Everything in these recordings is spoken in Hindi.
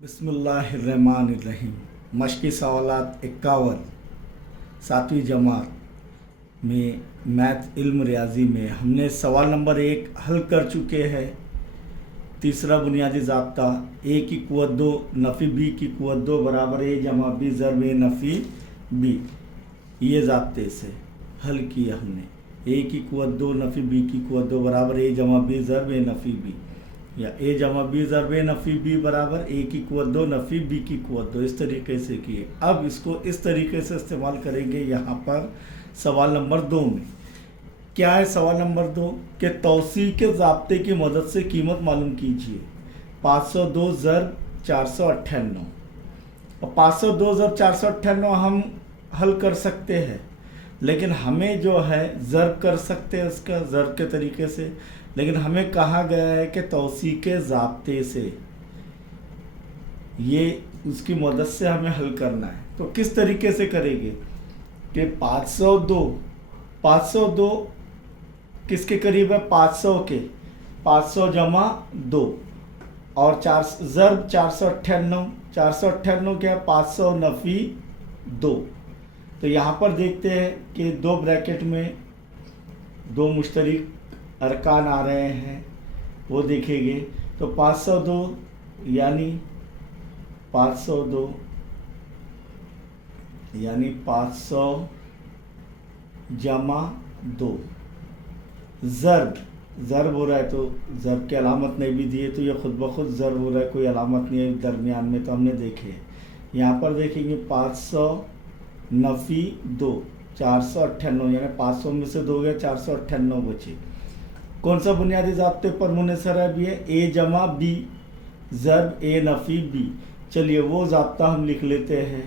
बिस्मिल्लाहिर्रहमानिर्रहीम। मशक़ी सवालात 51 सातवीं जमात में मैथ इल्म रियाजी में हमने सवाल नंबर 1 हल कर चुके हैं। तीसरा बुनियादी ज़ाब्ता ए की क़ुव्वत 2 नफ़ी बी की क़ुव्वत 2 बराबर ए जमा बी ज़र्ब ए नफ़ी बी। ये ज़ाब्ते से हल किया हमने। ए की क़ुव्वत 2 नफ़ी बी की क़ुव्वत 2 बराबर ए जमा बी ज़र्ब ए नफ़ी बी, या ए जमा बी ज़र्ब ए नफ़ी बी बराबर ए की क़ुव्वत 2 नफ़ी बी की क़ुव्वत 2। इस तरीके से किए। अब इसको इस तरीके से इस्तेमाल करेंगे यहाँ पर सवाल नंबर 2 में। क्या है सवाल नंबर 2 के तौसीक़ के ज़ाब्ते की मदद से कीमत मालूम कीजिए। 502 ज़र्ब 498, और 502 ज़र्ब 498 हम हल कर सकते हैं, लेकिन हमें जो है ज़र्ब कर सकते हैं उसका ज़र्ब के तरीके से, लेकिन हमें कहा गया है कि तौसीक़ के ज़ाब्ते से ये उसकी मदद से हमें हल करना है। तो किस तरीके से करेंगे कि 502 किसके करीब है, 500 के, 500 जमा 2 और 4 ज़र्ब 498 क्या है, 500 नफ़ी 2। तो यहाँ पर देखते हैं कि 2 ब्रैकेट में 2 मुश्तरिक अरकान आ रहे हैं, वो देखेंगे। तो 502 यानी 502 यानी 500 जमा 2। ज़र्ब हो रहा है तो ज़र्ब की अलामत नहीं भी दी है, तो ये खुद ब खुद ज़र्ब हो रहा है, कोई अलामत नहीं है दरमियान में, तो हमने देखे। यहाँ पर देखेंगे 500 नफ़ी 2 498, यानी 500 में से 2 गए 498 बचे। कौन सा बुनियादी ज़ाब्ते पर मुनहसर है भी है, ए जमा बी ज़र्ब ए नफ़ी बी। चलिए वो ज़ाब्ता हम लिख लेते हैं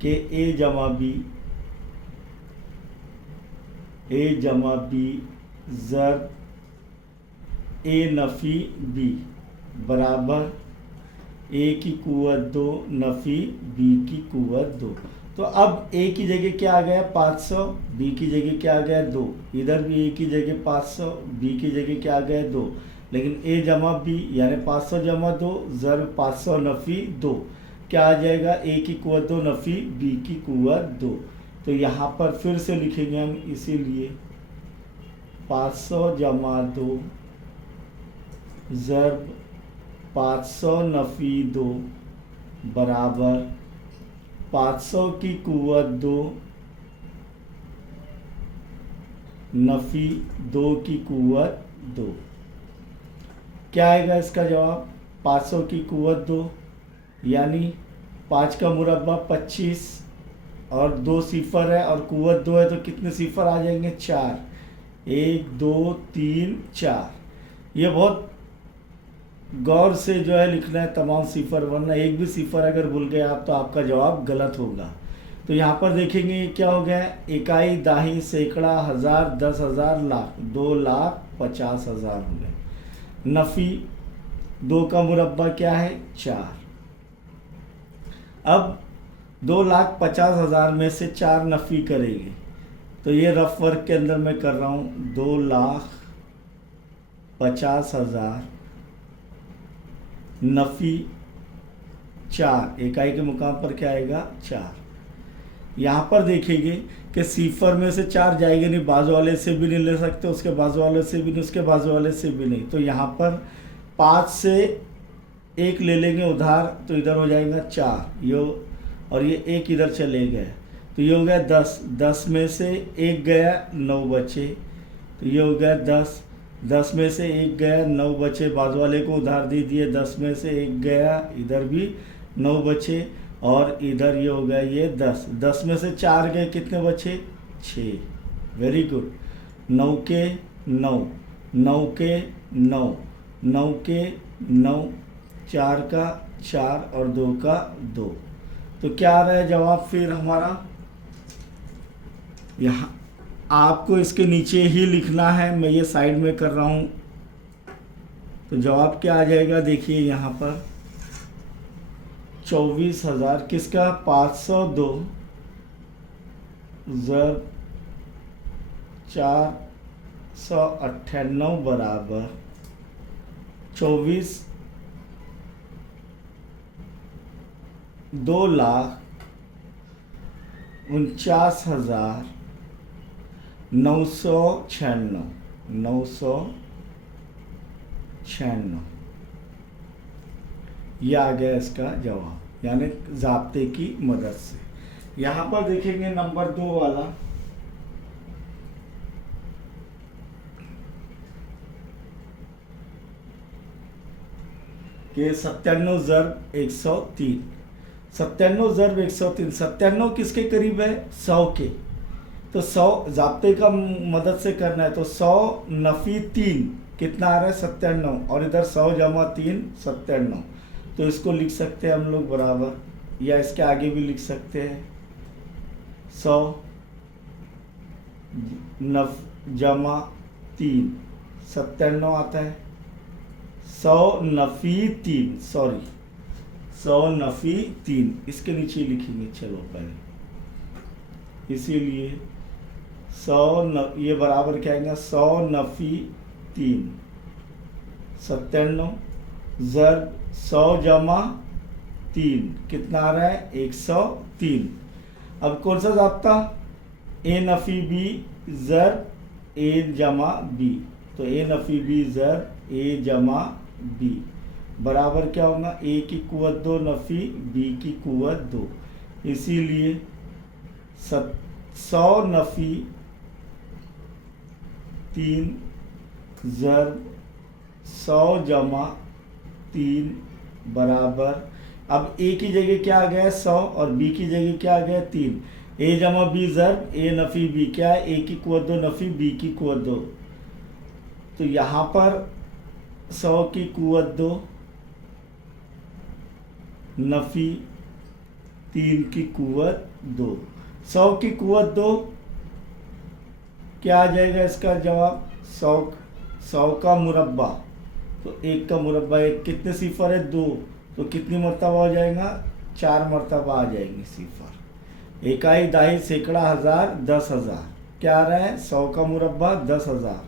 कि ए जमा बी ज़र्ब ए नफ़ी बी बराबर ए की क़ुव्वत 2 नफ़ी बी की क़ुव्वत 2। तो अब ए की जगह क्या आ गया 500, बी की जगह क्या आ गया 2, इधर भी ए की जगह 500, बी की जगह क्या आ गया 2, लेकिन ए जमा बी यानी 500 जमा 2 ज़र्ब 500 नफ़ी 2 क्या आ जाएगा, ए की क़ुव्वत 2 नफ़ी बी की क़ुव्वत 2। तो यहाँ पर फिर से लिखेंगे हम, इसीलिए 500 जमा 2 ज़र्ब 500 नफ़ी 2 बराबर 500 की क़ुव्वत 2 नफ़ी 2 की क़ुव्वत 2। क्या आएगा इसका जवाब, 500 की क़ुव्वत 2 यानी 5 का मुरब्बा 25 और 2 सिफर है और क़ुव्वत 2 है, तो कितने सिफर आ जाएंगे 4, 1 2 3 4। ये बहुत गौर से जो है लिखना है तमाम सिफर, वरना एक भी सिफर अगर भूल गए आप तो आपका जवाब गलत होगा। तो यहाँ पर देखेंगे क्या हो गया, इकाई दाही सैकड़ा हज़ार 10,000 लाख 2,50,000 हो गए। नफ़ी 2 का मुरब्बा क्या है 4। अब 2,50,000 में से 4 नफ़ी करेंगे, तो ये रफ वर्क के अंदर मैं कर रहा हूँ। 2,50,000 नफ़ी 4, इकाई के मुकाम पर क्या आएगा 4। यहाँ पर देखेंगे कि सिफर में से 4 जाएंगे नहीं, बाजू वाले से भी नहीं ले सकते, उसके बाजू वाले से भी नहीं, उसके बाजू वाले से भी नहीं। तो यहाँ पर 5 से 1 ले लेंगे उधार, तो इधर हो जाएगा 4 यो, और ये 1 इधर चले गए, तो ये हो गया 10। 10 में से 1 गया 9 बचे, तो ये हो गया 10। 10 में से 1 गया 9 बचे, बाजू वाले को उधार दे दिए, 10 में से 1 गया, इधर भी 9 बचे, और इधर ये हो गया ये 10। 10 में से 4 गए, कितने बचे 6। Very good. 9 के 9, 9 के 9, 9 के 9, 4 का 4 और 2 का 2। तो क्या आ रहा है जवाब फिर हमारा, यहाँ आपको इसके नीचे ही लिखना है, मैं ये साइड में कर रहा हूँ। तो जवाब क्या आ जाएगा, देखिए यहाँ पर 24,000 किसका 502 ज़र्ब 498 बराबर 24 2,49,996 ये आ गया इसका जवाब, यानी ज़ाब्ते की मदद से। यहाँ पर देखेंगे नंबर 2 वाला, कि 97 ज़र्ब 103। 97 ज़र्ब 103, 97 किसके करीब है? 100 के। तो 100 ज़ाब्ते का मदद से करना है, तो 100 नफ़ी 3 कितना आ रहा है? 97, और इधर 100 जमा 3 97। तो इसको लिख सकते हैं हम लोग बराबर, या इसके आगे भी लिख सकते हैं 100 जमा 3 97 आता है। 100 नफ़ी 3, सॉरी 100 नफ़ी 3 इसके नीचे लिखेंगे, चलो पहले, इसीलिए 100 ये बराबर क्या आएगा? 100 नफ़ी 3 97 ज़र्ब 100 जमा 3 कितना आ रहा है? 103। अब कौन सा ज़ाब्ता? ए नफ़ी बी ज़र्ब ए जमा बी, तो ए नफ़ी बी ज़र्ब ए जमा बी बराबर क्या होगा? ए की कुव्वत 2 नफ़ी बी की कुव्वत 2, इसीलिए 100 नफ़ी 3 ज़र्ब 100 जमा 3 बराबर, अब ए की जगह क्या आ गया? 100, और बी की जगह क्या आ गया? 3। ए जमा बी ज़र्ब ए नफ़ी बी क्या है? ए की कुव्वत 2 नफ़ी बी की कुव्वत 2, तो यहाँ पर 100 की कुव्वत 2 नफ़ी 3 की कुव्वत 2, 100 की कुव्वत 2 क्या आ जाएगा इसका जवाब? 100 का मुरब्बा, तो 1 का मुरब्बा 1, कितने सिफर है? 2, तो कितनी मरतबा हो जाएगा? 4 मरतबा आ जाएंगे सिफर। इकाई, दाही, सैकड़ा, हज़ार, 10,000 क्या आ रहा है? 100 का मुरब्बा 10,000,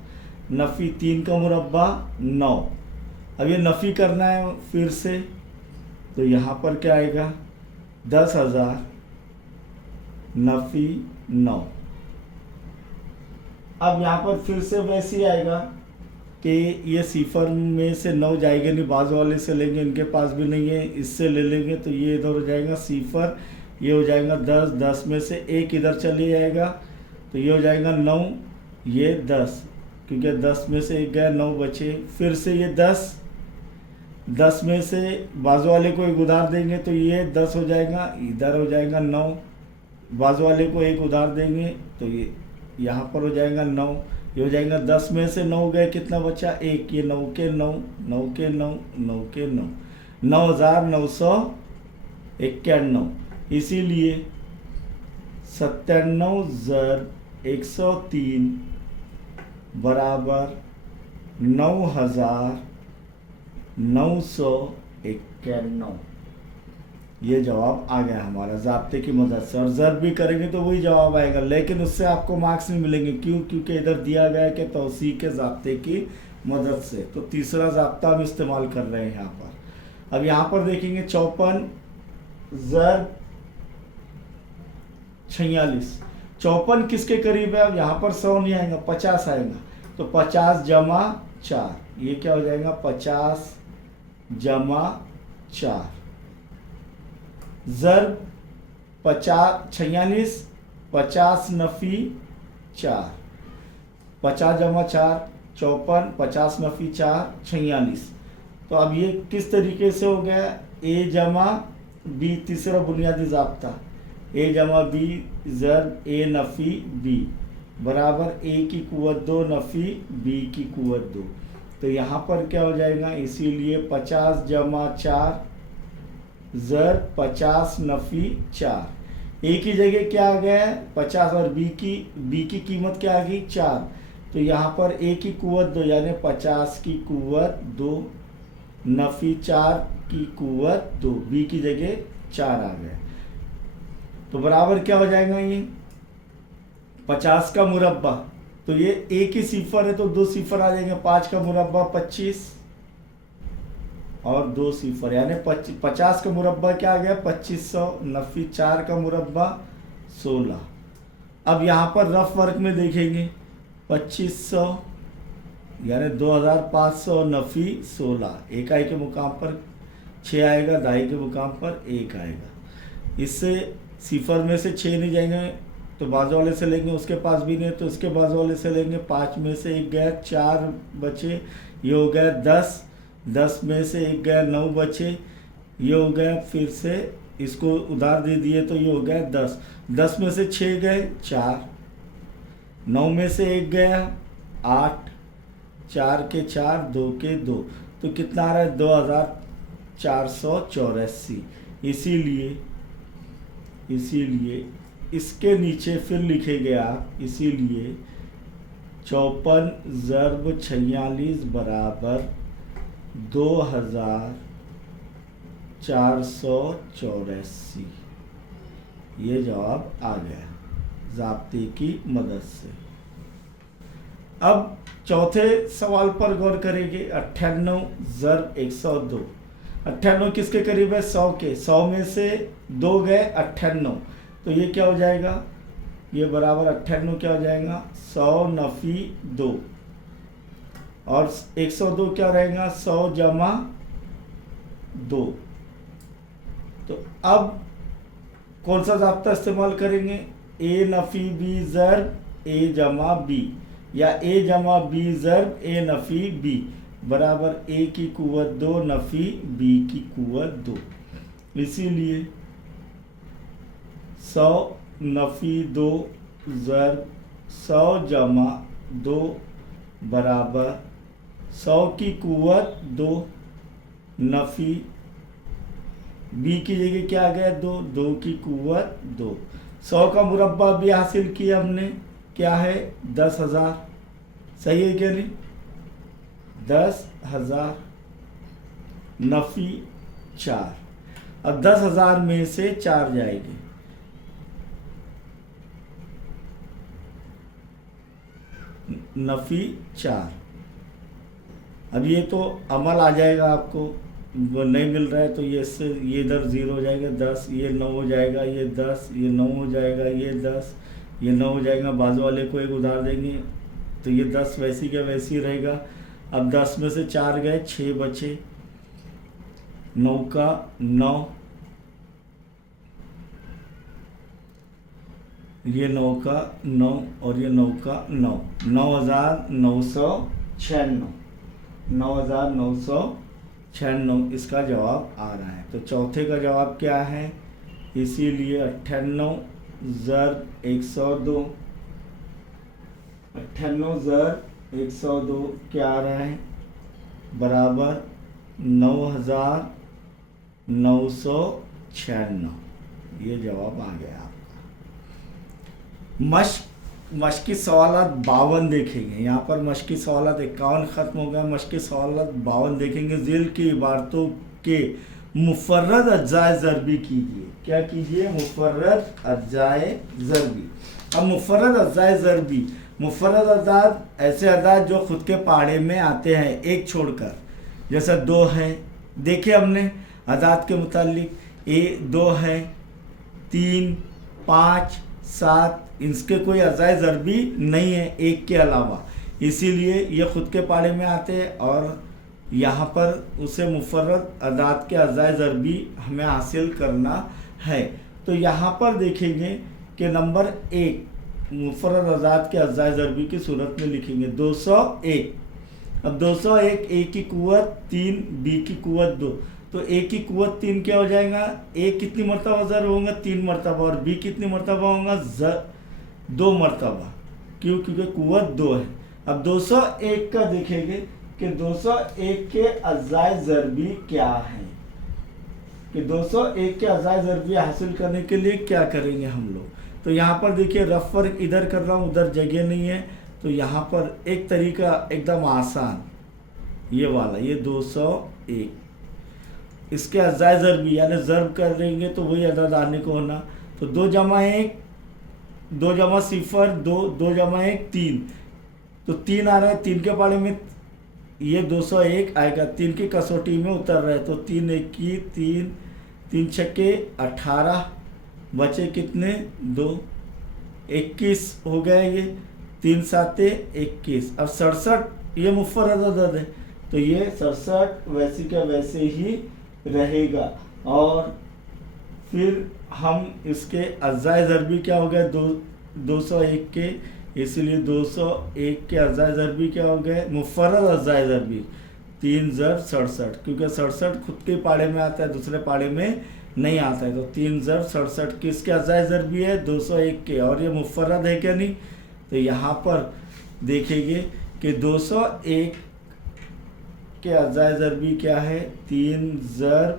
नफ़ी 3 का मुरब्बा 9। अब ये नफ़ी करना है फिर से, तो यहाँ पर क्या आएगा? 10,000 नफ़ी 9। अब यहाँ पर फिर से वैसे ही आएगा कि ये सिफर में से 9 जाएगा नहीं, बाजू वाले से लेंगे, इनके पास भी नहीं है, इससे ले लेंगे, तो ये इधर हो जाएगा सिफर, ये हो जाएगा 10, 10 में से 1 इधर चले जाएगा, तो ये हो जाएगा 9, ये 10, क्योंकि 10 में से 1 गया, 9 बचे। फिर से ये 10 में से बाजू वाले को 1 उधार देंगे, तो ये 10 हो जाएगा, इधर हो जाएगा 9, बाजू वाले को 1 उधार देंगे, तो ये यहाँ पर हो जाएगा 9, ये हो जाएगा 10 में से 9 गए, कितना बचा? 1, ये 9 के 9, 9 के 9, 9 के 9, 9,991, इसीलिए 97 ज़र्ब 103 बराबर 9,991। ये जवाब आ गया हमारा ज़ाब्ते की मदद से, और ज़र्ब भी करेंगे तो वही जवाब आएगा, लेकिन उससे आपको मार्क्स नहीं मिलेंगे। क्यों? क्योंकि इधर दिया गया है कि तौसीक़ के ज़ाब्ते की मदद से, तो तीसरा ज़ाब्ता हम इस्तेमाल कर रहे हैं यहाँ पर। अब यहाँ पर देखेंगे 54 ज़र्ब 46, 54 किसके करीब है? अब यहाँ पर 100 नहीं आएगा, 50 आएगा, तो 50 जमा 4, ये क्या हो जाएगा? 50 जमा 4 ज़र्ब 46 50 नफ़ी 4, 50 जमा 4 54, 50 नफ़ी 4 46। तो अब ये किस तरीके से हो गया? ए जमा बी, तीसरा बुनियादी ज़ाब्ता, ए जमा बी ज़र्ब ए नफ़ी बी बराबर ए की कुव्वत 2 नफ़ी बी की कुव्वत 2, तो यहाँ पर क्या हो जाएगा? इसीलिए 50 जमा 4 ज़र्ब 50 नफ़ी 4, ए की जगह क्या आ गया है? 50, और बी की कीमत क्या आ गई? 4, तो यहाँ पर ए की कुव्वत 2 यानी 50 की कुव्वत 2 नफ़ी 4 की कुव्वत 2, बी की जगह 4 आ गया, तो बराबर क्या हो जाएगा? ये 50 का मुरब्बा, तो ये ए की सिफर है तो 2 सिफर आ जाएंगे, 5 का मुरब्बा 25, और 2 सिफर, यानी 50 का मुरब्बा क्या आ गया 2500, नफी 4 का मुरब्बा 16। अब यहाँ पर रफ वर्क में देखेंगे 2500 यानी 2500, नफी 16, इकाई के मुकाम पर 6 आएगा, दहाई के मुकाम पर 1 आएगा। इससे सिफर में से 6 नहीं जाएंगे तो बाजू वाले से लेंगे, उसके पास भी नहीं तो उसके बाजू वाले से लेंगे। 5 में से 1 गया, 4 बचे, ये हो गया 10। 10 में से 1 गया, 9 बचे, ये हो गया, फिर से इसको उधार दे दिए तो ये हो गया 10। 10 में से 6 गए, 4। 9 में से 1 गया, 8। 4 के 4, 2 के 2, तो कितना आ रहा है 2484। इसीलिए इसके नीचे फिर लिखेंगे आप, इसीलिए 54 ज़र्ब 46 बराबर 2484। ये जवाब आ गया ज़ाब्ते की मदद से। अब चौथे सवाल पर गौर करेंगे। 98 ज़र्ब 102। 98 किसके करीब है 100 के, 100 में से 2 गए 98, तो ये क्या हो जाएगा, ये बराबर 98 क्या हो जाएगा 100 नफी 2, और 102 क्या रहेगा 100 जमा 2। तो अब कौन सा ज़ाब्ता इस्तेमाल करेंगे, ए नफी बी ज़र्ब ए जमा बी, या ए जमा बी ज़र्ब ए नफी बी बराबर ए की कुव्वत 2 नफी बी की कुव्वत 2। इसीलिए 100 नफी 2 ज़र्ब 100 जमा 2 बराबर 100 की कुव्वत 2 नफी बी की जगह क्या आ गया 2, 2 की कुव्वत 2। 100 का मुरब्बा भी हासिल किया हमने, क्या है 10,000, सही है क्या नहीं, 10,000 नफी 4। अब 10,000 में से 4 जाएंगे, नफी 4। अब ये तो अमल आ जाएगा, आपको वो नहीं मिल रहा है तो ये इससे ये इधर 0 हो जाएगा, 10, ये 9 हो जाएगा, ये 10, ये 9 हो जाएगा, ये 10, ये 9 हो जाएगा। बाजू वाले को एक उधार देंगे तो ये 10 वैसी क्या वैसी रहेगा। अब 10 में से 4 गए, 6 बचे, 9 का 9, ये 9 का 9 और ये 9 का 9, 9,996, 9,996 इसका जवाब आ रहा है। तो चौथे का जवाब क्या है, इसीलिए 98 ज़र्ब 102, 98 ज़र्ब 102 क्या आ रहा है बराबर 9,996। ये जवाब आ गया आपका। मश्की सवालात 52 देखेंगे। यहाँ पर मश्की सवालात 51 ख़त्म हो गया, मश्की सवालात 52 देखेंगे। ज़िल की इबारतों के मुफर्रद अज्जाए ज़रबी कीजिए। क्या कीजिए, मुफर्रद अज्जाए ज़रबी। अब मुफर्रद अज्जाए ज़रबी, मुफर्रद अदाद ऐसे अदाद जो ख़ुद के पहाड़े में आते हैं एक छोड़कर, जैसा 2 है, देखे हमने अदाद के मुतालिक, 2 है, 3, 5, 7, इनके कोई अज़ाए ज़रबी नहीं है एक के अलावा, इसीलिए ये ख़ुद के पाड़े में आते हैं और यहाँ पर उसे मुफर्रद अदाद के अज़ाए ज़रबी हमें हासिल करना है। तो यहाँ पर देखेंगे कि नंबर 1 मुफर्रद अदाद के अज़ाए ज़रबी की सूरत में लिखेंगे 201। अब 201 ए की कुव्वत 3, बी की कुव्वत 2, तो ए की कुव्वत 3 क्या हो जाएगा, ए कितनी मरतबा ज़र होगा 3 मरतबा, और बी कितनी मरतबा होगा 2 मरतबा, क्योंकि कुव्वत 2 है। अब 201 का देखेंगे कि 201 के अज़ाए ज़रबी क्या है, कि 201 के अज़ाए ज़रबी हासिल करने के लिए क्या करेंगे हम लोग। तो यहाँ पर देखिए रफ वर्क इधर कर रहा हूँ, उधर जगह नहीं है, तो यहाँ पर एक तरीका एकदम आसान, ये वाला, ये 201, इसके अज़ाए ज़रबी यानी ज़रब कर देंगे तो वही अदद आने को होना। तो 2 जमा 1, 2 जमा 0, 2, 2 जमा 1 3, तो 3 आ रहा है, 3 के पाड़े में ये 201 आएगा, 3 की कसौटी में उतर रहे, तो 3 एक की 3, 3 छक्के 18, बचे कितने 2, 21 हो गया ये, 3 साते 21। अब 67 ये मुफर्रद अदद है, तो ये 67 वैसे का वैसे ही रहेगा। और फिर हम इसके अज़ाए ज़रबी क्या हो गया 201 के, इसलिए 201 के अज़ाए ज़रबी क्या हो गए मुफर्रद अज़ाए ज़रबी 3 ज़र 67, क्योंकि 67 खुद के पाड़े में आता है, दूसरे पाड़े में नहीं आता है, तो 3 ज़र 67 किसके अज़ाए ज़रबी है 201 के, और ये मुफर्रद है क्या नहीं। तो यहाँ पर देखेंगे कि 201 के अज़ाए ज़रबी क्या है 3 ज़र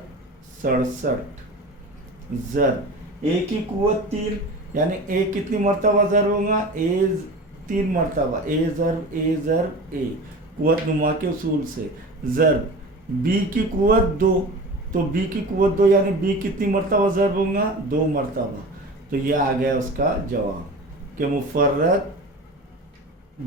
67 ज़र, ए की कुव्वत 3, यानी ए कितनी मरतबा ज़र होगा ए 3 मरतबा, ए ज़र ए कुव्वत नुमा के उसूल से, ज़र बी की कुव्वत 2, तो बी की कुव्वत 2 यानी बी कितनी मरतबा ज़र होगा 2 मरतबा। तो यह आ गया उसका जवाब कि मुफर्रद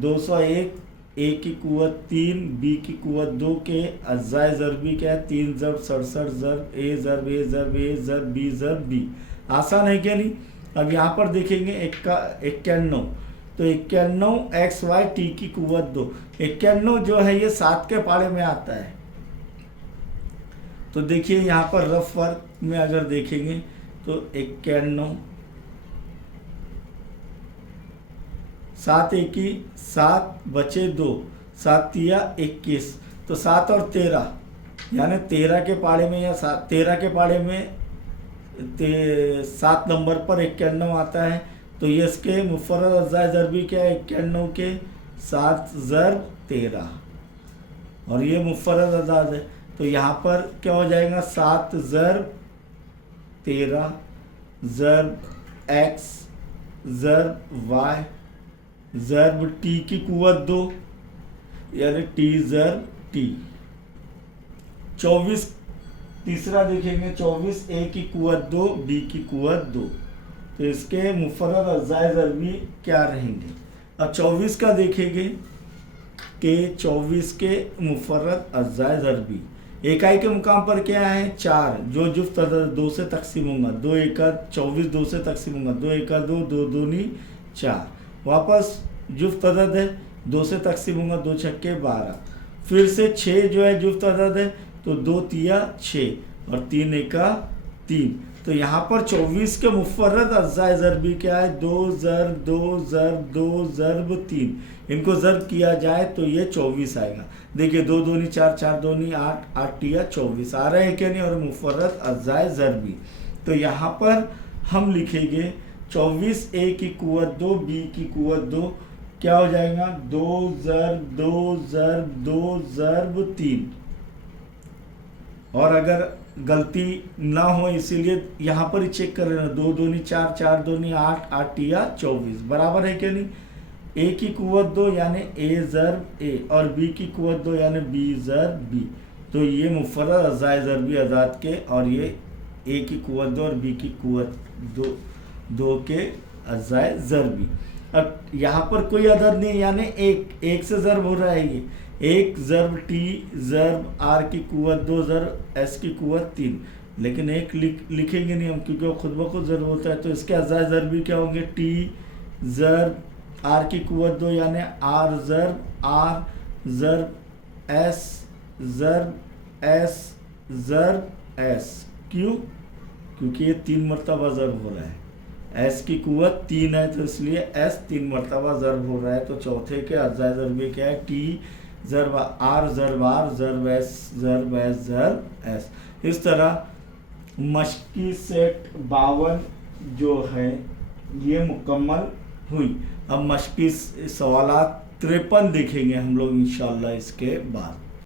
201 ए की कुव्वत 3 बी की कुव्वत 2 के अज़ाए ज़रबी क्या है 3 ज़रब 67 ज़रब ए ज़रब ए ज़रब ए ज़रब बी ज़रब बी। आसान है क्या नहीं। अब यहाँ पर देखेंगे 91, तो 91 एक्स वाई टी की कुव्वत 2, 91 जो है ये 7 के पाड़े में आता है। तो देखिए यहाँ पर रफ वर्क में अगर देखेंगे तो 91 7 एकी 7 बचे 2, 7 तिया 21, तो 7 और 13 यानी 13 के पाड़े में या 13 के पाड़े में 7 नंबर पर 91 आता है। तो ये इसके मुफर्रद अज़ाए ज़रबी क्या है 91 के 7 ज़रब 13, और ये मुफर्रद अज़ाद है, तो यहाँ पर क्या हो जाएगा 7 ज़रब 13 ज़रब एक्स ज़रब वाई ज़रब टी की कुव्वत 2, यानी टी ज़रब टी। 24 तीसरा देखेंगे 24 ए की कुव्वत 2 बी की कुव्वत 2, तो इसके मुफर्रद अज़ाए ज़रबी क्या रहेंगे। अब 24 का देखेंगे कि 24 के मुफर्रद अज़ाए ज़रबी इकाई के मुकाम पर क्या है 4, जो जुफ्त अदद 2 से तकसीम होगा, 2 एका 24 2 से तकसीम होगा, 2 एका 2 2 दूनी 4, वापस जुफ्त अदद है 2 से तकसीम होगा, 2 छक्के 12, फिर से 6 जो है जुफ्त अदद है, तो 2 तिया 6 और 3 एका 3। तो यहाँ पर 24 के मुफर्रद अज़ाए ज़रबी क्या है 2 ज़रब 2 ज़रब 2 ज़रब 3, इनको ज़रब किया जाए तो ये 24 आएगा। देखिए 2 दूनी 4 4 दूनी 8 8 तिया 24 आ रहे हैं क्या नहीं, और मुफर्रद अज़ाए ज़रबी। तो यहाँ पर हम लिखेंगे 24 ए की कुव्वत 2 बी की कुव्वत 2 क्या हो जाएगा 2 ज़रब 2 ज़रब 2 ज़रब 3, और अगर गलती ना हो इसीलिए यहाँ पर ही चेक कर लेना, 2 दूनी 4 4 दूनी 8 8 तिया 24 बराबर है क्या नहीं। ए की कुव्वत 2 यानी ए ज़रब ए, और बी की कुव्वत 2 यानी बी ज़रब बी, तो ये मुफर्रद अज़ाए ज़रबी आज़ाद के, और ये ए की कुव्वत 2 और बी की कुव्वत 2 के अज़ाए ज़रबी। अब यहाँ पर कोई अदद नहीं, यानी एक से ज़रब हो रहा है, ये 1 ज़रब टी ज़रब आर की कुव्वत 2 ज़रब एस की कुव्वत 3, लेकिन एक लिखेंगे नहीं हम क्योंकि वो खुद ब खुद ज़रब होता है। तो इसके अज़ाए ज़रबी क्या होंगे टी ज़रब आर की कुव्वत 2 यानी आर ज़रब एस ज़रब एस ज़रब एस, क्यों, क्योंकि ये 3 मरतबा ज़रब हो रहा है, एस की कुव्वत 3 है तो इसलिए एस 3 मरतबा ज़रब हो रहा है। तो चौथे के अज़ाए ज़रबी क्या है टी ज़रब आर ज़रब एस ज़रब एस ज़रब एस। इस तरह मश्की सेट 52 जो है ये मुकम्मल हुई। अब मश्की सवालात 53 देखेंगे हम लोग इंशाअल्लाह इसके बाद।